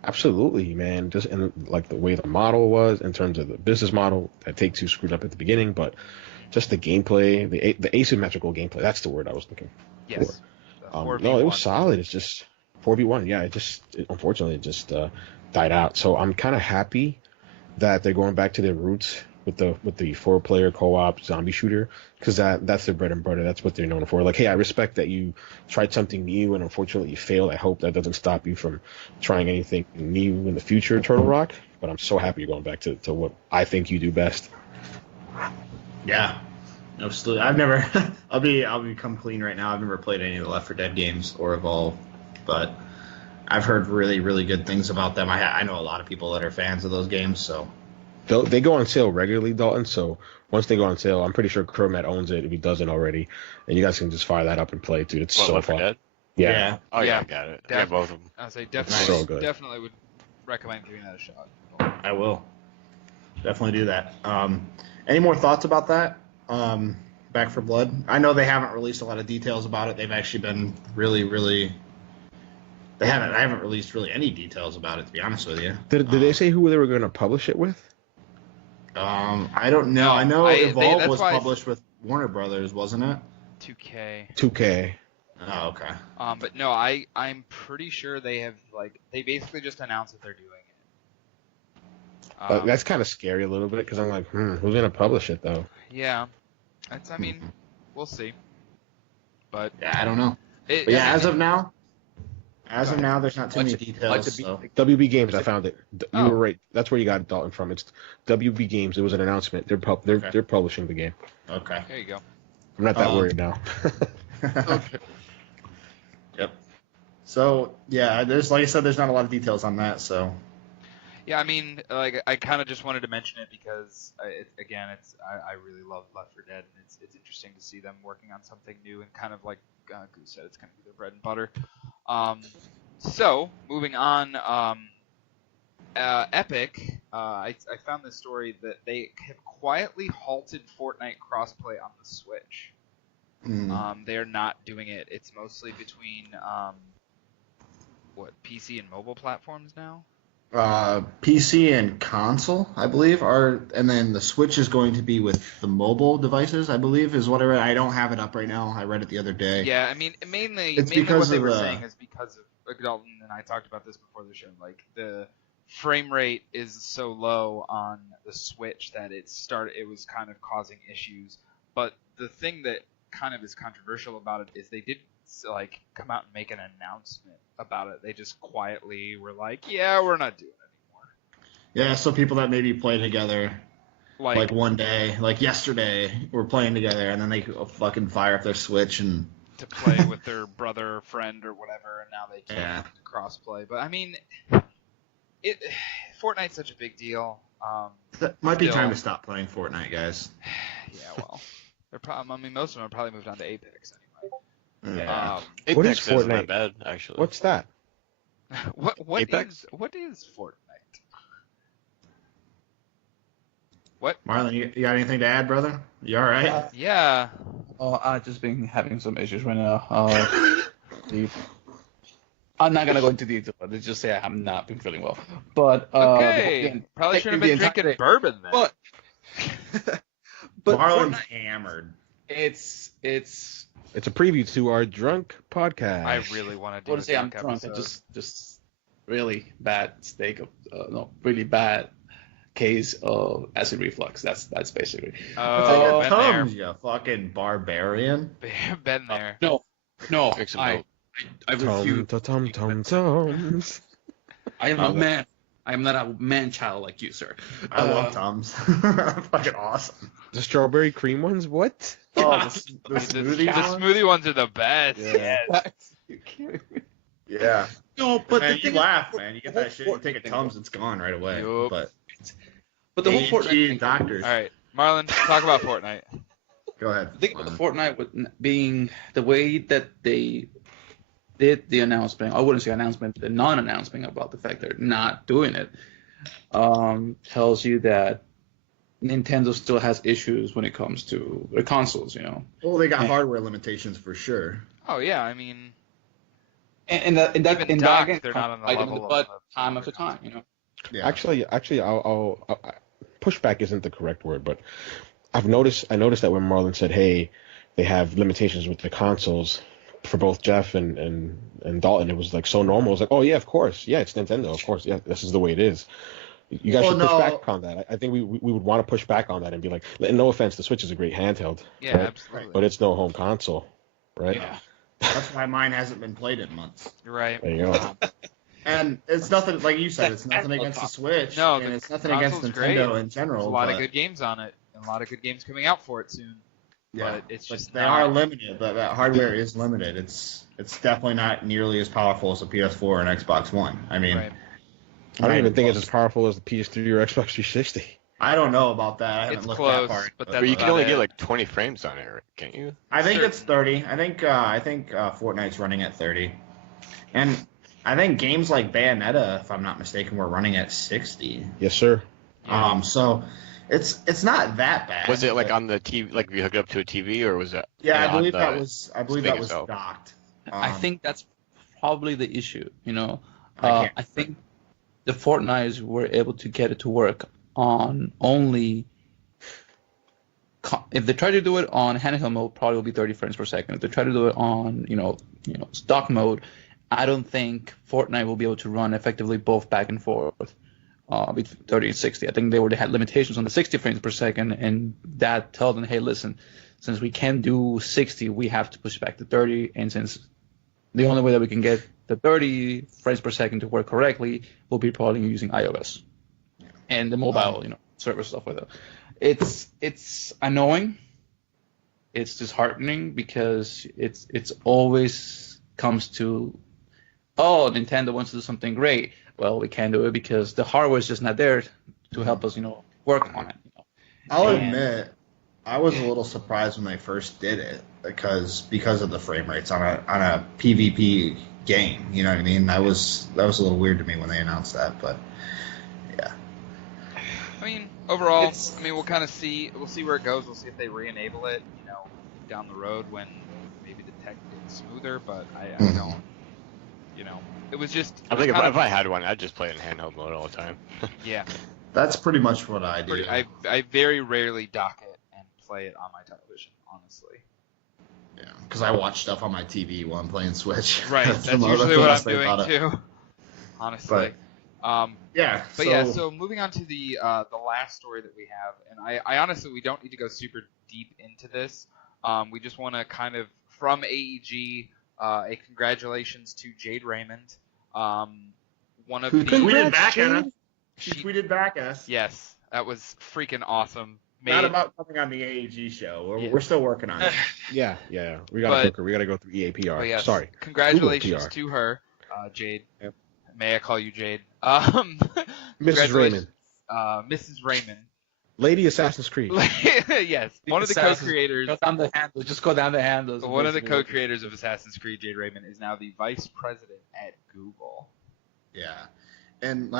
Absolutely, man. Just in like the way the model was in terms of the business model that Take-Two screwed up at the beginning, but just the gameplay, the asymmetrical gameplay. That's the word I was looking Yes. for. No, it was solid. It's just 4v1. Yeah, unfortunately it just died out. So I'm kind of happy that they're going back to their roots with the 4-player co-op zombie shooter, because that's their bread and butter. That's what they're known for. Like, hey, I respect that you tried something new and unfortunately you failed. I hope that doesn't stop you from trying anything new in the future, Turtle Rock. But I'm so happy you're going back to what I think you do best. Yeah, absolutely. I've never. I'll become clean right now. I've never played any of the Left 4 Dead games or Evolve, but I've heard really, really good things about them. I know a lot of people that are fans of those games, so. They go on sale regularly, Dalton. So once they go on sale, I'm pretty sure Cromad owns it if he doesn't already, and you guys can just fire that up and play it, dude. It's so Left 4 fun. Dead? Yeah. Oh yeah, Yeah. I got it. I got both of them. I'd say So good. definitely would recommend giving that a shot. I will definitely do that. Any more thoughts about that? Back 4 Blood. I know they haven't released a lot of details about it. They've actually been really, really. I haven't released really any details about it, to be honest with you. Did they say who they were going to publish it with? I don't know. No, I know Evolve that's was why published with Warner Brothers, wasn't it? 2K. 2K. Oh, okay. But no, I'm pretty sure they basically just announced that they're doing it. But that's kind of scary a little bit because I'm like, who's going to publish it though? Yeah. I mean, we'll see. But yeah, I don't know. As of now, there's not too many details. So. WB Games, I found it. You Oh. were right. That's where you got Dalton from. It's WB Games. It was an announcement. They're publishing the game. Okay. there you go. I'm not that worried now. Okay. Yep. So yeah, there's like I said, there's not a lot of details on that. So Yeah, I mean, like I kind of just wanted to mention it because I really love Left 4 Dead, and it's interesting to see them working on something new and kind of like Goose said, it's kind of their bread and butter. So moving on, Epic, I found this story that they have quietly halted Fortnite crossplay on the Switch. They are not doing it. It's mostly between PC and mobile platforms now. PC and console, I believe, and then the Switch is going to be with the mobile devices, I believe, is what I read. I don't have it up right now. I read it the other day. Yeah, I mean, mainly because what they were saying is because of Dalton and I talked about this before the show. Like the frame rate is so low on the Switch that it was kind of causing issues. But the thing that kind of is controversial about it is they didn't like come out and make an announcement about it. They just quietly were like, yeah, we're not doing it anymore. Yeah, so people that maybe play together like one day, like yesterday, were playing together, and then they fucking fire up their Switch and to play with their brother or friend or whatever, and now they can't cross-play. But I mean, Fortnite's such a big deal. That might be time to stop playing Fortnite, guys. Yeah, well, most of them are probably moved on to Apex anyway. Yeah. Apex what is isn't Fortnite? that bad, actually. What's that? What Apex? What is Fortnite? What? Marlon, you got anything to add, brother? You all right? Yeah. Oh, I've just been having some issues right now. I'm not gonna go into detail. Let's just say I have not been feeling well. But Okay. Probably shouldn't have been drinking bourbon then. But Marlon's Fortnite, hammered. it's It's a preview to our drunk podcast. I really want to do. I wouldn't say I'm drunk. I just really bad really bad case of acid reflux. That's basically. Oh, been there. You fucking barbarian. Been there. No, Drink some I milk. refuse. Tums. I am a man. I am not a man child like you, sir. I love Tums. Fucking awesome. The strawberry cream ones? What? Oh, the The smoothie one? smoothie ones are the best. Yeah. You kidding me? Yeah. No, but Man, the you thing laugh, is, man. You get that shit, you take a Tums, it's gone right away. Yup. But the whole AEG Fortnite thing. doctors. All right, Marlon, talk about Fortnite. Go ahead. The thing about Fortnite with being the way that they did the announcement, I wouldn't say announcement, the non-announcement about the fact they're not doing it, tells you that Nintendo still has issues when it comes to their consoles, you know. Well, they got hardware limitations for sure. Oh yeah, I mean, And that Even docked, they're not on the like, level but of time after time, you know. Yeah. Actually, I'll pushback isn't the correct word, but I noticed that when Marlon said, "Hey, they have limitations with the consoles," for both Jeff and Dalton, it was like so normal. It was like, "Oh yeah, of course, yeah, it's Nintendo, of course, yeah, this is the way it is." You guys should push back on that. I think we would want to push back on that and be like, no offense, the Switch is a great handheld, yeah, right? absolutely. But it's no home console, right? Yeah. That's why mine hasn't been played in months. You're right. There you go. And it's nothing, like you said, it's nothing against the Switch. No, and the it's nothing against console's Nintendo great. in general. There's a lot of but- good games on it, and a lot of good games coming out for it soon. Yeah, But it's just they not- are limited. That hardware is limited. It's definitely not nearly as powerful as a PS4 and Xbox One. I mean, Right. I don't even think it's as powerful as the PS3 or Xbox 360. I don't know about that. I haven't It's looked close, that far. but But that's you can about only it. get like 20 frames on it, can't you? I think Certain. it's 30. I think Fortnite's running at 30, and I think games like Bayonetta, if I'm not mistaken, were running at 60. Yes, sir. So it's not that bad. Was it like but- on the TV, like if you hook it up to a TV, or was it? Yeah, I on believe the that was. I believe thing that was itself? docked. I think that's probably the issue, you know. I I think the Fortnites were able to get it to work on only. If they try to do it on handheld mode, probably will be 30 frames per second. If they try to do it on, stock mode, I don't think Fortnite will be able to run effectively both back and forth between 30 and 60. I think they already had limitations on the 60 frames per second, and that told them, hey, listen, since we can't do 60, we have to push back to 30, and since the only way that we can get the 30 frames per second to work correctly will be probably using iOS and the mobile, server stuff with it. It's annoying. it's disheartening because it's always comes to, oh, Nintendo wants to do something great. Well, we can't do it because the hardware is just not there to help us, work on it. I'll admit, I was a little surprised when they first did it because of the frame rates on a PvP game. You know what I mean? That was a little weird to me when they announced that, but yeah. I mean, overall, we'll kind of see. We'll see where it goes. We'll see if they re-enable it, down the road when maybe the tech gets smoother. But I don't. It was just. I think if I had one, I'd just play it in handheld mode all the time. Yeah. That's pretty much what I do. I very rarely dock it and play it on my television, honestly. Yeah, because I watch stuff on my TV while I'm playing Switch. Right, that's usually what I'm doing too. Honestly. So moving on to the last story that we have, and I honestly, we don't need to go super deep into this. We just want to kind of, from AEG, a congratulations to Jade Raymond. One of the tweeted back at us. She tweeted back at us. Yes, that was freaking awesome. Not about coming on the AEG show. We're still working on it. Yeah. We gotta go through EAPR. Yes, sorry. Congratulations to her, Jade. Yep. May I call you Jade? Mrs. Raymond. Mrs. Raymond. Lady Assassin's Creed. Yes, one of the co-creators. Go down the handles. Just go down the handles. One of the co-creators of Assassin's Creed, Jade Raymond, is now the vice president at Google. Yeah, and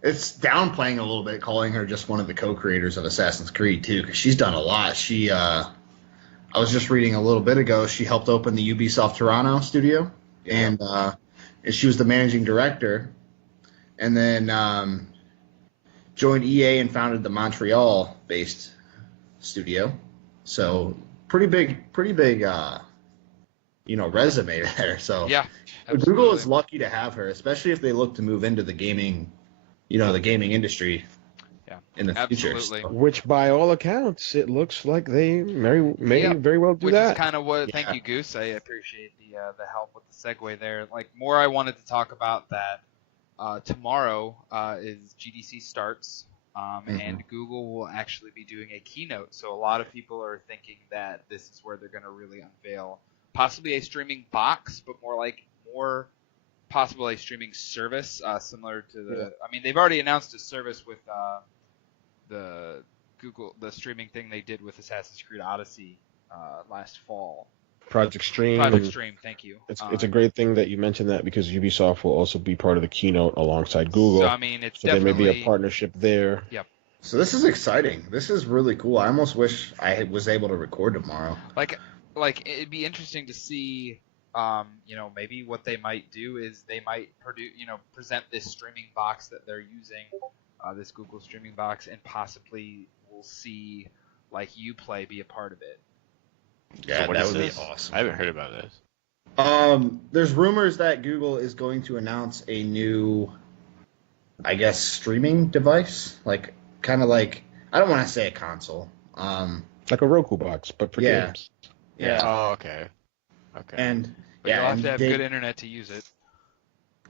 it's downplaying a little bit, calling her just one of the co-creators of Assassin's Creed too, because she's done a lot. She, I was just reading a little bit ago, she helped open the Ubisoft Toronto studio, and she was the managing director, and then joined EA and founded the Montreal-based studio. So pretty big, resume there. So yeah, Google is lucky to have her, especially if they look to move into the gaming. The gaming industry in the future. So. Which, by all accounts, it looks like they may very well do that. Which is kind of what. Thank you, Goose. I appreciate the help with the segue there. More, I wanted to talk about that. Tomorrow is GDC starts, and Google will actually be doing a keynote. So a lot of people are thinking that this is where they're going to really unveil possibly a streaming box, but more possible a streaming service similar to the. I mean, they've already announced a service with the streaming thing they did with Assassin's Creed Odyssey last fall. Project Stream. Thank you. It's a great thing that you mentioned that because Ubisoft will also be part of the keynote alongside Google. So I mean, there may be a partnership there. Yep. So this is exciting. This is really cool. I almost wish I was able to record tomorrow. It'd be interesting to see. Maybe what they might do is they might present this streaming box that they're using, this Google streaming box, and possibly we'll see Uplay be a part of it. Yeah, so that would be awesome. I haven't heard about this. There's rumors that Google is going to announce a new, I guess, streaming device, I don't want to say a console, like a Roku box, but for games. Yeah. Oh, okay. And you'll have to have good internet to use it.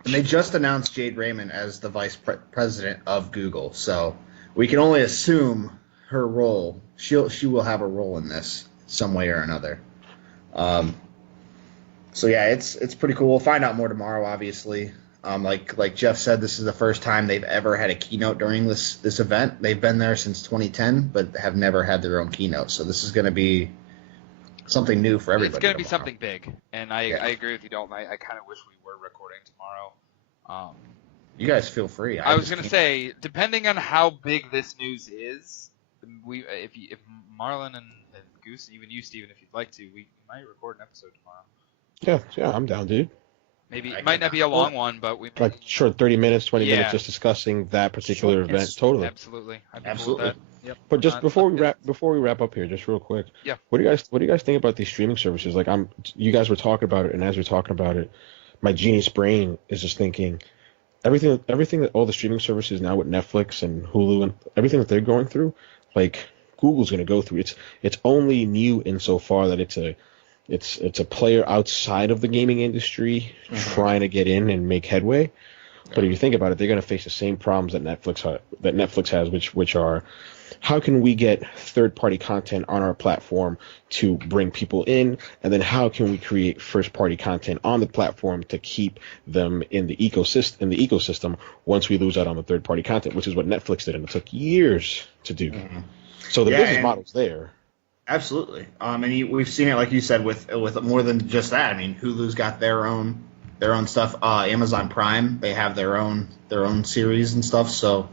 And they just announced Jade Raymond as the vice president of Google, so we can only assume her role. She will have a role in this some way or another. So yeah, it's pretty cool. We'll find out more tomorrow, obviously. Like Jeff said, this is the first time they've ever had a keynote during this event. They've been there since 2010, but have never had their own keynote. So this is going to be something new for everybody. It's going to be something big, and I agree with you, Dalton. I kind of wish we were recording tomorrow. You guys feel free. I was going to say, depending on how big this news is, if Marlon and Goose, even you, Steven, if you'd like to, we might record an episode tomorrow. Yeah, I'm down, dude. Maybe it might not be a long one, but we might... short 30 minutes, 20 minutes, just discussing that particular event. Totally. Absolutely. Absolutely. Yep. But just before we wrap up here, just real quick. Yeah. What do you guys think about these streaming services? You guys were talking about it, and as we're talking about it, my genius brain is just thinking everything that all the streaming services now with Netflix and Hulu and everything that they're going through, Google's going to go through. It's only new insofar that it's a player outside of the gaming industry trying to get in and make headway. But if you think about it, they're going to face the same problems that Netflix has, which are how can we get third-party content on our platform to bring people in, and then how can we create first-party content on the platform to keep them in the ecosystem once we lose out on the third-party content, which is what Netflix did, and it took years to do. Mhm. So the business model's there. Absolutely. We've seen it, like you said, with more than just that. I mean, Hulu's got their own stuff. Amazon Prime, they have their own series and stuff. So,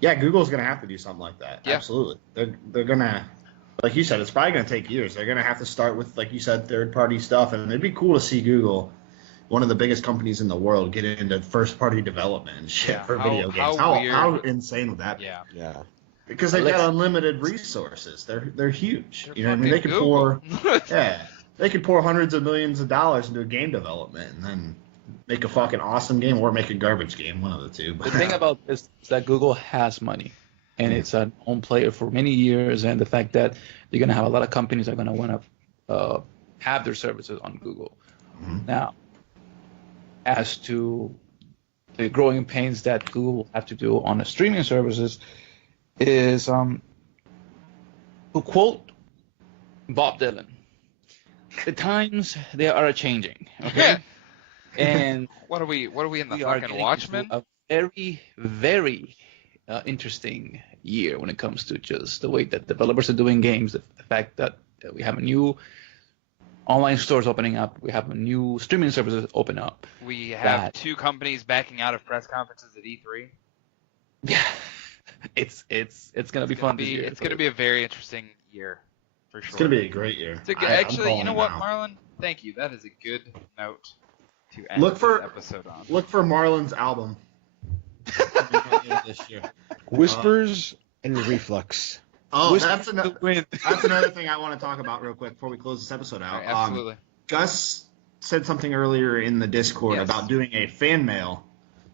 yeah, Google's gonna have to do something like that. Yeah. Absolutely. They're gonna, like you said, it's probably gonna take years. They're gonna have to start with, like you said, third party stuff, and it'd be cool to see Google, one of the biggest companies in the world, get into first party development and shit for video games. How insane would that be? Yeah. Because they've got unlimited resources. They're huge. They're You know what I mean? They could they could pour hundreds of millions of dollars into game development and then make a fucking awesome game or make a garbage game, one of the two. The thing about this is that Google has money, and it's an own player for many years, and the fact that you're going to have a lot of companies that are going to want to have their services on Google. Mm-hmm. Now, as to the growing pains that Google will have to do on the streaming services is, to quote Bob Dylan, the times, they are a-changing, okay? And what are we in the we are fucking getting Watchmen? into a very, very interesting year when it comes to just the way that developers are doing games, the fact that we have a new online stores opening up, we have a new streaming services open up. We have two companies backing out of press conferences at E3. Yeah, it's gonna be fun. It's gonna be a very interesting year, for sure. It's gonna be a great year. Actually, you know what, Marlon? Thank you. That is a good note to end this episode on. Look for Marlon's album. This year. Whispers and Reflux. Oh, that's another thing I want to talk about real quick before we close this episode out. Right, absolutely. Gus said something earlier in the Discord about doing a fan mail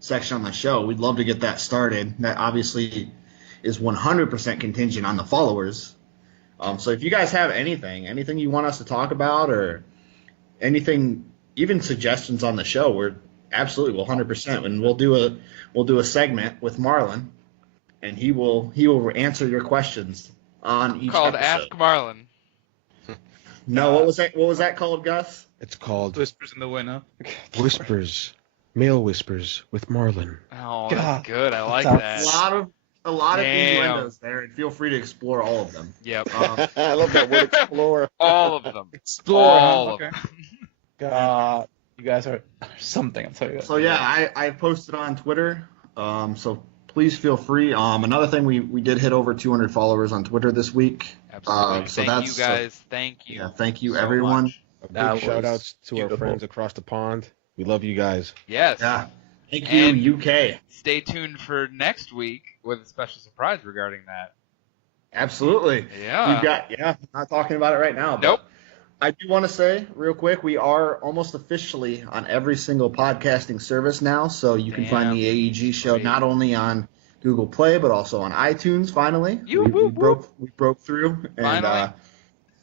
section on the show. We'd love to get that started. That obviously is 100% contingent on the followers. So if you guys have anything you want us to talk about, or anything, even suggestions on the show, we're absolutely 100%. And we'll do a segment with Marlon, and he will answer your questions on each called episode. Ask Marlon. No, what was that called, Gus? It's called Whispers in the Window. Whispers, Male Whispers with Marlon. Oh, that's good. I like that. A lot of innuendos there, and feel free to explore all of them. Yep. I love that word, explore. All of them. Explore. All of them. God, you guys are something. I'll tell you that. So yeah, I posted on Twitter. So please feel free. Another thing, we did hit over 200 followers on Twitter this week. Absolutely. So thank you guys. Thank you. Yeah, thank you so everyone. much. Big shout outs to our friends across the pond. We love you guys. Yes. Yeah. Thank you, UK. Stay tuned for next week with a special surprise regarding that. Absolutely. Yeah. Not talking about it right now. But Nope. I do want to say real quick, we are almost officially on every single podcasting service now, so you can find the AEG show not only on Google Play but also on iTunes. Finally, we broke through, and Finally.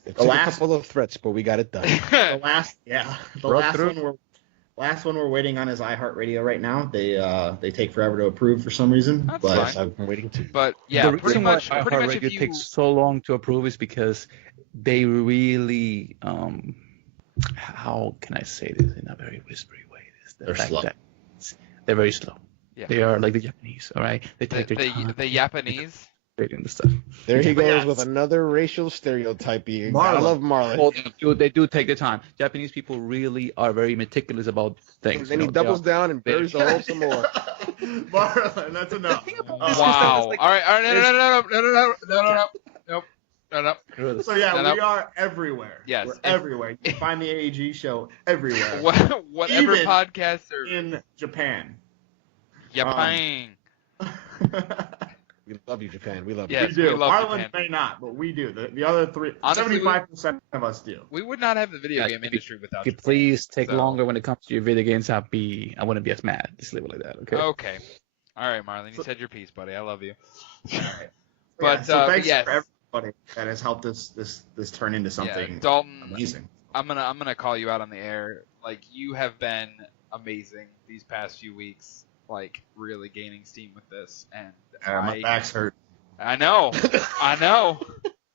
It took a couple of threats, but we got it done. the last one we're waiting on is iHeartRadio right now. They take forever to approve for some reason. That's but fine. I've been waiting to. But yeah, the pretty reason much why if iHeartRadio you takes so long to approve is because they really, how can I say this in a very whispery way? They're slow. They're very slow. Yeah. They are like the Japanese, all right? They take their time. the Japanese. Creating the stuff. There he goes with another racial stereotype. I love Marlon. Oh, they do take the time. Japanese people really are very meticulous about things. And then he doubles down and buries the hole some more. Marlon, that's enough. Wow. All right. No. So yeah, we are everywhere. Yes. We're everywhere. You can find the AEG show everywhere. Whatever Even podcasts are in Japan. Japan. We love you, Japan. We love you. Yes, we do. we love Marlon Japan. may not, but we do. The other three, Honestly, 75% of us do. We would not have the video game industry without Could Japan. please take So- longer when it comes to your video games. I wouldn't be as mad. Just leave it like that, okay? Okay. All right, Marlon. You said your piece, buddy. I love you. All right. Yeah, But so thanks yes, for everybody that has helped this turn into something yeah, Dalton. amazing. I'm gonna call you out on the air. Like, you have been amazing these past few weeks. Like, really gaining steam with this, and My back's hurt. I know.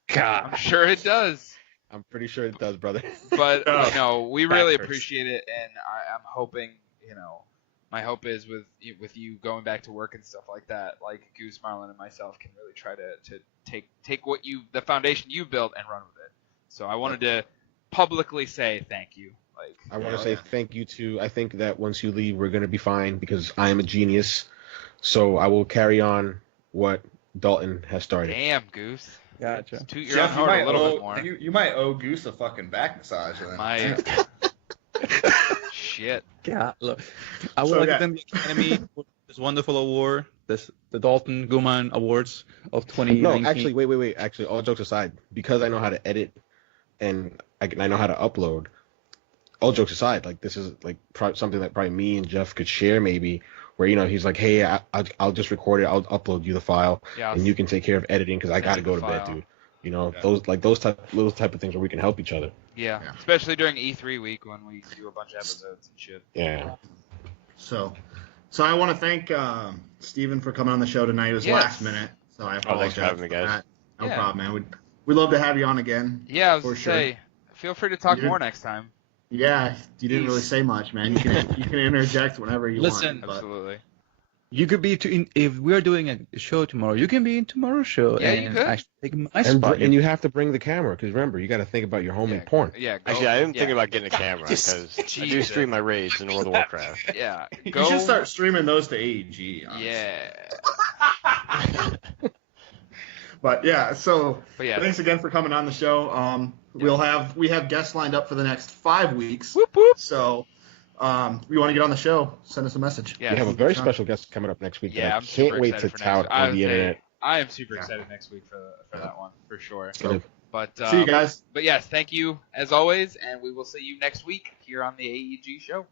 God. I'm sure it does. I'm pretty sure it does, brother. But we really Backwards. appreciate it, and I'm hoping, my hope is with you going back to work and stuff like that, like Goose, Marlon, and myself can really try to take what the foundation you built and run with it. So I wanted to publicly say thank you. Like, I want to say thank you to. I think that once you leave, we're gonna be fine because I am a genius. So I will carry on what Dalton has started. damn, Goose. Gotcha. Toot your own Jeff, horn a little bit more. you might owe Goose a fucking back massage. Then. Shit. Yeah, look, I would like to thank the Academy for this wonderful award, the Dalton Guman Awards of 2019. No, actually, wait. Actually, all jokes aside, because I know how to edit and I know how to upload. All jokes aside, like this is like something that probably me and Jeff could share maybe, where he's like, hey, I'll just record it, I'll upload you the file, and you can take care of editing because I gotta go to bed, dude. Those type of things where we can help each other. Yeah, especially during E3 week when we do a bunch of episodes and shit. Yeah. So I want to thank Steven for coming on the show tonight. It was last minute, so I apologize. Thanks for having me, guys. That. No problem, man. We'd love to have you on again. Yeah, I was gonna say, feel free to talk more next time. Yeah, you didn't really say much, man. You can interject whenever you want. Listen, absolutely. You could be if we are doing a show tomorrow. You can be in tomorrow's show. Yeah, and you could. actually take my spot. And you have to bring the camera because remember, you got to think about your homemade porn. Yeah. Actually, I am thinking about getting a camera because I do stream my raids in World of Warcraft. Yeah. You should start streaming those to AEG. Honestly. Yeah. But thanks again for coming on the show. We have guests lined up for the next 5 weeks. Whoop whoop. So, you want to get on the show? Send us a message. Yeah. We have a very special guest coming up next week. Yeah, I can't wait to tout on the internet. I am super excited next week for that one for sure. So, but see you guys. But yes, thank you as always, and we will see you next week here on the AEG show.